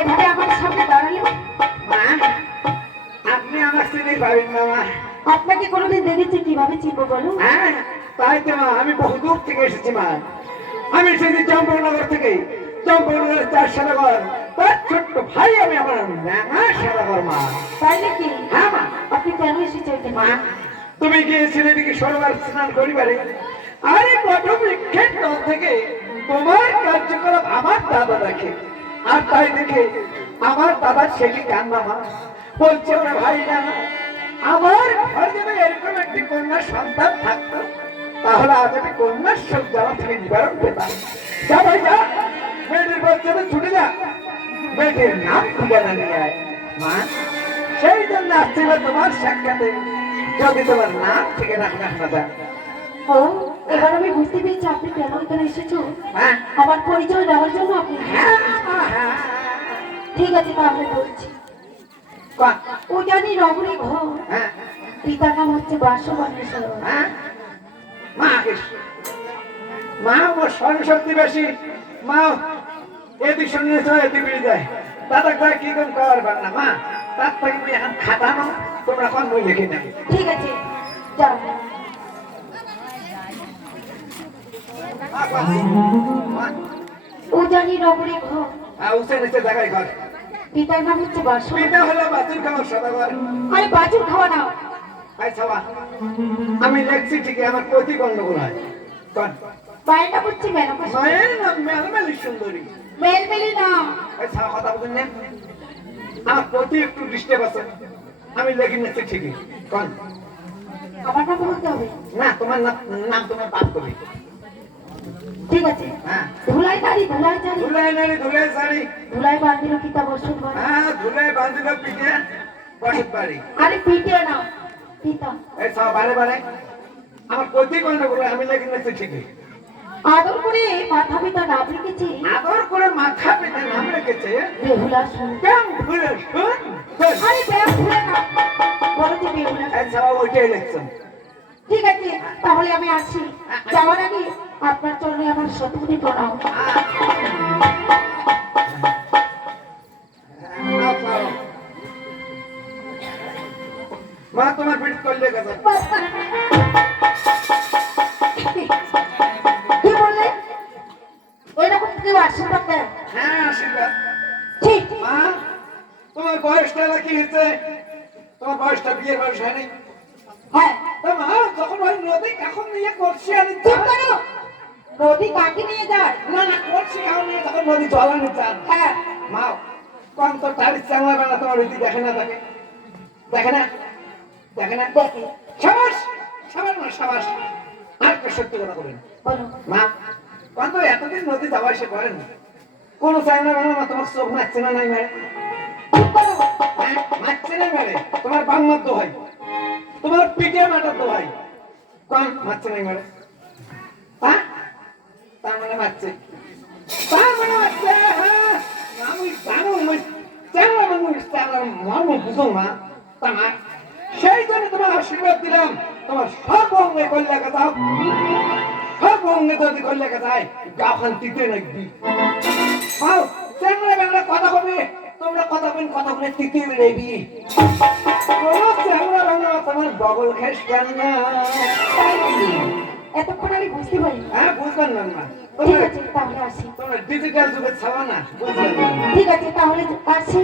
এভাবে আমার সামনে দাঁড়ালে মা আপনি আমার চিনি পাবেন না মা। আপনাকে কোনোদিন দেখেছি কীভাবে চিনবো বলো? হ্যাঁ তাই তো মা আমি বহু দূর থেকে এসেছি মা। আমি এসেছি চম্পকনগর থেকে চম্পকনগরের চার সারাগর তার ছোট্ট ভাই আমি আমার ন্যাঙা সারাগর মা। তাই নাকি? হ্যাঁ মা। আপনি কেন এসেছেন মা তুমি গিয়েছিলে নাকি সরোবার স্নান করিবারে। আরে বটবৃক্ষের তল থেকে তোমার কার্যকলাপ আমার দাদা দেখে। আর তাই দেখে আমার দাদা সেটি কান্না মা বলছে ওরা ভাই না আমার ঘর যেন এরকম একটি কন্যা সন্তান থাকতো তাহলে আজ আমি কন্যার সব জ্বালা থেকে নিবারণ পেতাম। যা ভাই যা মেয়েটির বাচ্চাদের ছুটে যা মেয়েটির নাম ঠিকানা নিয়ে আয়। মা সেই জন্য আসছিল তোমার সাক্ষাতে। যদি তোমার নাম ঠিকানা না যায় ও এবার আমি বুঝতে পেরেছি আপনি কেন এখানে এসেছ। হ্যাঁ। আমার পরিচয় দেওয়ার জন্য আপনি হ্যাঁ। ঠিক আছে তাহলে বলছি। ও জানি নগরী ঘর হ্যাঁ। পিতার নাম হচ্ছে বাসবানেশ্বর হ্যাঁ। মা মা ও স্মরণশক্তি বেশি। মা এদিক শুনে এদিক বেরিয়ে যায় দাদা কয় কি কোন পার না মা তার থেকে তুমি এখন খাটানো তোমরা কোন বই লিখে নেবে? ঠিক আছে যাও। ও জানি নগরী ঘর আহ, উঠে নিচে জায়গায় ঘর। পিতার নাম হচ্ছে বাসবান এটা হলো বাতিল খাবার সদাগর। আরে বাজুর খাওয়া আচ্ছা আমি লিখছি ঠিকই আমার প্রতি গন্ডগোল হয়। কন মায়ের নাম মেলমেলি সুন্দরী। মেলমেলি না। আচ্ছা কথা বলুন না। আমার প্রতি একটু ডিস্টার্ব আছে। আমি লেখি নিচ্ছি ঠিকই। কন আমার নাম বলতে হবে। না তোমার নাম তোমার বাপ কবি ঠিক আছে। হ্যাঁ। ধুলাই নারী ধুলাই জারি ধুলাই নারী ধুলাই শাড়ি ধুলাই বান্ধিল পিতা বসুন হ্যাঁ ধুলাই বাঁধিল পিঠে বসত বাড়ি। আরে পিঠে নাও পিতা এই সব বারে বারে। আমার প্রতি গন্ডগোল হয়, আমি লেখি নিচ্ছি ঠিকই। আদর করে মাথা পিতা নাম লিখেছি আদর করে মাথা পেতে নাম রেখেছে? বেহুলা শুন। কেম ভুলে শুন। আরে বেহুলা না বলো যে বেহুলা। আচ্ছা ওইটাই লিখছেন ঠিক আছে তাহলে আমি আসি। যাওয়ার আগে আপনার চরণে আমার শতগুণী প্রণাম মা তোমার পিঠ করলে গেছে কি বললে? এরকম কেউ আশীর্বাদ দেয়? হ্যাঁ আশীর্বাদ। ঠিক। মা তোমার বয়সটা হয়েছে তোমার বয়সটা বিয়ের বয়স হয়নি? হ্যাঁ তা মা যখন ওই নদী এখন নিয়ে করছি আমি চুপ করো। নদী কাকে নিয়ে যায়? না না করছি এখন নিয়ে তখন নদী চান হ্যাঁ। মা কম তো তারিখ চাংলা বেলা তোমার দেখে না তাকে? দেখে না? দেখে না? দেখে সাবাস! সাবাস না সাবাস। আর একটা সত্যি কথা বলেন। বলো। মা কত এতদিন নদী যাওয়া এসে করেন? কোন চাইনা বেলা তোমার চোখ মারছে না নাই মেরে? হ্যাঁ, মারছে না মেরে। তোমার বাংলার দোহাই তোমার পিঠে মাটার ভাই। কম, মারছে নাই মেরে হ্যাঁ তার মানে মারছে। তার মানে হ্যাঁ। আমি জানো মর্ম বুঝো না। তা না, সেই জন্য তোমার আশীর্বাদ দিলাম। তোমার সব অঙ্গে করলে যাও সব অঙ্গে যদি করলে যায় গাফান তিতে রাখবি হাও চ্যাংলা ব্যাংলা কথা বলবে। তোমরা কথা বলি কথা বলে তিতে রেবি কোনো চ্যাংলা ব্যাংলা তোমার বগল খেস না এতক্ষণ আমি বুঝতে পারি। হ্যাঁ বুঝলাম না না ঠিক আছে তাহলে আসি। তোমরা ডিজিটাল যুগে ছাড়া না ঠিক আছে তাহলে আসে।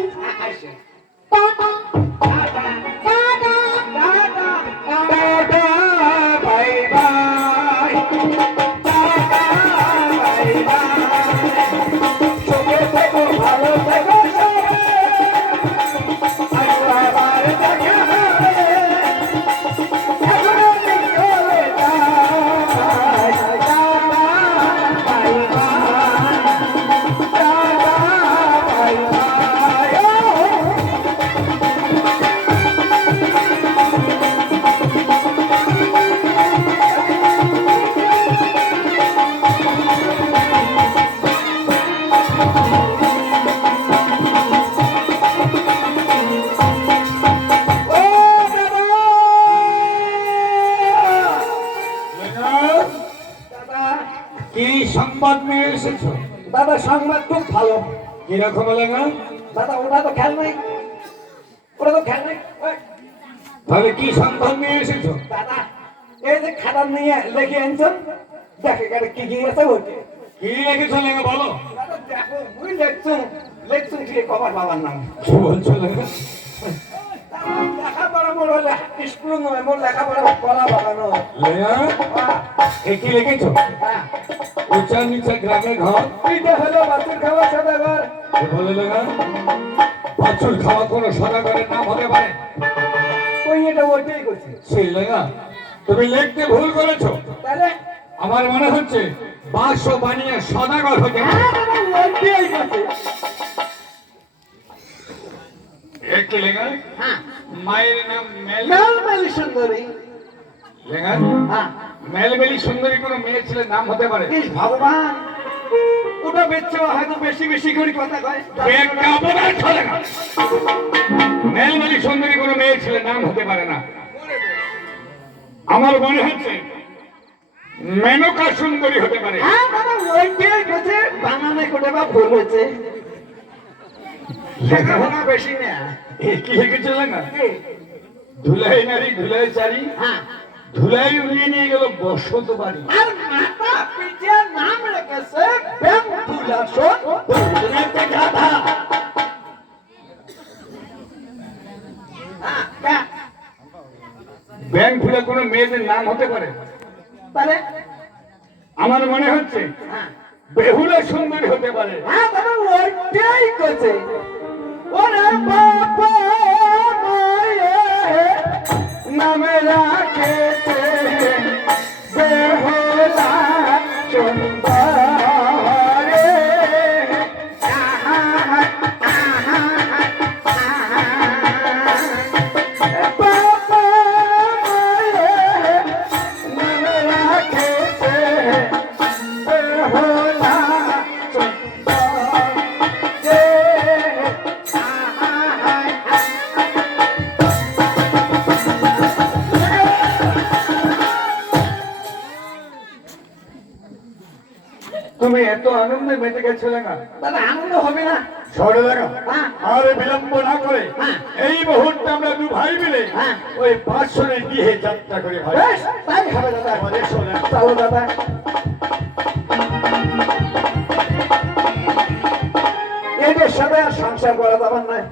কি সংবাদ নিয়ে এসেছ? দাদা সংবাদ খুব ভালো। কীরকম লেগা দাদা ওটা তো খেয়াল নাই। ওটা তো খেয়াল নাই। তাহলে কি সন্ধান নিয়ে এসেছ? দাদা এই যে খাতা নিয়ে লেখে আনছেন দেখে গাড়ি কি কি আছে ওইটা কি লেগেছো লেগা বলো। দাদা দেখো মুই লেখছুন লেখছুন ঠিক কবার বাবার নাম? কি বলছো লেগা লেখাপড়া মোর স্কুল নয় মোর লেখাপড়া কলা বাগানো। এ কি লিখেছো? উঁচা নিচে গ্রামে ঘর। এইটা হলো বাছুর খাওয়া সদাগর এ বলে লেগা? বাছুর খাওয়া কোনো নাম হতে পারে? ওই এটা ওইটাই করছে। সেই লেগা? তুমি লিখতে ভুল করেছ। তাহলে? আমার মনে হচ্ছে বাক্স বানিয়ে সদাগর হতে পারে। হ্যাঁ করছে। লেগা? হ্যাঁ। মায়ের নাম মেল মেলমেলি সুন্দরী। লেগা? হ্যাঁ। মেলবেলি সুন্দরী কোনো মেয়ে ছেলের নাম হতে পারে। ভগবান ওটা বেচছে হয়তো বেশি বেশি করে কথা কয়। মেলবেলি সুন্দরী কোনো মেয়ে ছেলের নাম হতে পারে না। আমার মনে হচ্ছে মেনকা সুন্দরী হতে পারে। হ্যাঁ ওইটাই বানানে কোটে বা ভুল হয়েছে লেখাপড়া বেশি না। কি লিখেছিল না? ধুলাই নারী ধুলাই চারি হ্যাঁ। ধুলাই উড়িয়ে নিয়ে গেল বসত বাড়ি। আর নাম রেখেছে গাধা। ব্যাংক ফুলে কোনো মেয়েদের নাম হতে পারে? আমার মনে হচ্ছে হ্যাঁ। বেহুলা সুন্দরী হতে পারে। হ্যাঁ ওইটাই করছে ওরে বাবা তুমি এত আনন্দে মেতে গেছিলে না? দাদা আনন্দ হবে না। শহরে দেখো হ্যাঁ। আর বিলম্ব না করে হ্যাঁ। এই মুহূর্তে আমরা দু ভাই মিলে হ্যাঁ। ওই পাঁচশনের গৃহে যাত্রা করে ভাই। তাই। হবে দাদা আমাদের শোনা চলো দাদা। এদের সাথে আর সংসার করা যাবার নয়